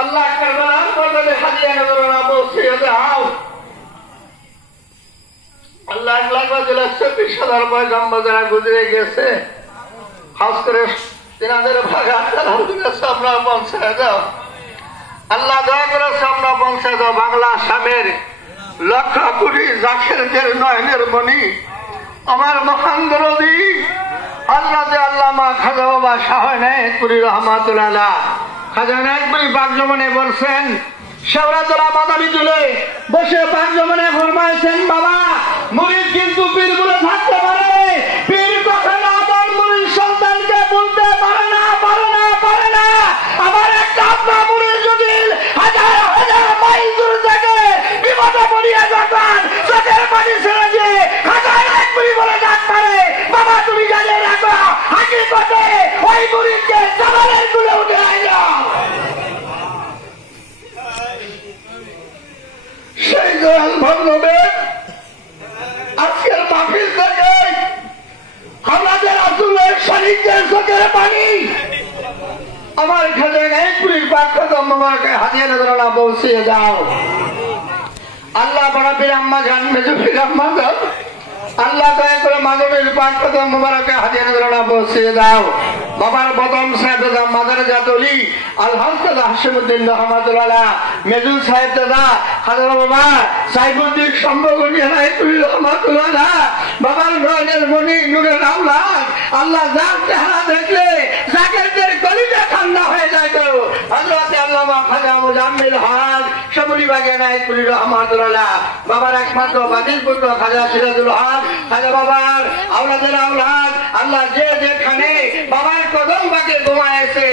আল্লাহ কারবালার ময়দানে হাদিয়া নজরানা পৌঁছে দাও। আল্লাহ 1,24,000 পয়গম্বর যারা গুজরে গেছে, খাস করে তিনাদের ভাগা সামনা পৌঁছায় দাও। আল্লাহ দয়া করে সামনা পৌঁছায় দাও। বাংলা আসামের লক্ষ কোটি জাকিরদের নয়নের মণি আমার মহান দরদি হযরত আল্লামা খাজা বাবা শাহ নায়েতপুরী রহমাতুল্লাহ খাজা নায়েতপুরী পাক জমানে বলছেন, শেওড়াতলা মাদারি তুলে বসে পাক জমানে ফরমাইছেন, বাবা মুরিদ কিন্তু পীর বলে থাকতে পারে, পীর কখনো আমার মুরিদ সন্তানকে বলতে পারে না, পারে না, পারে না। আমার একটা আপনার মুরিদ যদি হাজার হাজার মাইল দূর থেকে বিপদে পড়িয়া যখন চোখের পানি ছেড়ে দিয়ে খাজা নায়েতপুরী বলে ডাক পারে, বাবা তুমি জানিয়ে রাখো হাকিকতে ওই মুরিদকে জামালের তুলে উঠে আইলো। সেই দয়াল ভগ্নবে আজকের মাহফিল থেকে আমাদের আব্দুল্লাহ শরীফের চোখের পানি আমার খাজা নায়েতপুরীর পক্ষ থেকে হাদিয়া নজরানা পৌঁছিয়ে দাও। আল্লাহ বড় পীর আম্মা জান, মেজু পীর আম্মা জান, আল্লাহ দয়া করে মাদনের পক্ষ থেকে মুবারকে হাদিয়া নজরানা পৌঁছিয়ে দাও। বাবার বদম সাহেব দাদা মাদারে জাতলি আলহামদুলিল্লাহ হাশিমউদ্দিন রহমাতুল্লাহ, মেজুল সাহেব দাদা হাজার বাবা সাইফুদ্দিন সম্ভবনী নায়েতপুরী রহমাতুল্লাহ, বাবার নয়নের মণি নূরের আওলাদ, আল্লাহ যার চেহারা দেখলে জাকিরদের কলিজা ঠান্ডা হয়ে যায়। তো হযরত আল্লামা খাজা মুজাম্মিল হক শমুলি বাগে নায়েতপুরী রহমাতুল্লাহ, বাবার একমাত্র বাতিল পুত্র খাজা সিরাজুল হক, খাজা বাবার আওলাদের আওলাদ, আল্লাহ যে যেখানে বাবার কদম বাগে ঘুমায়েছে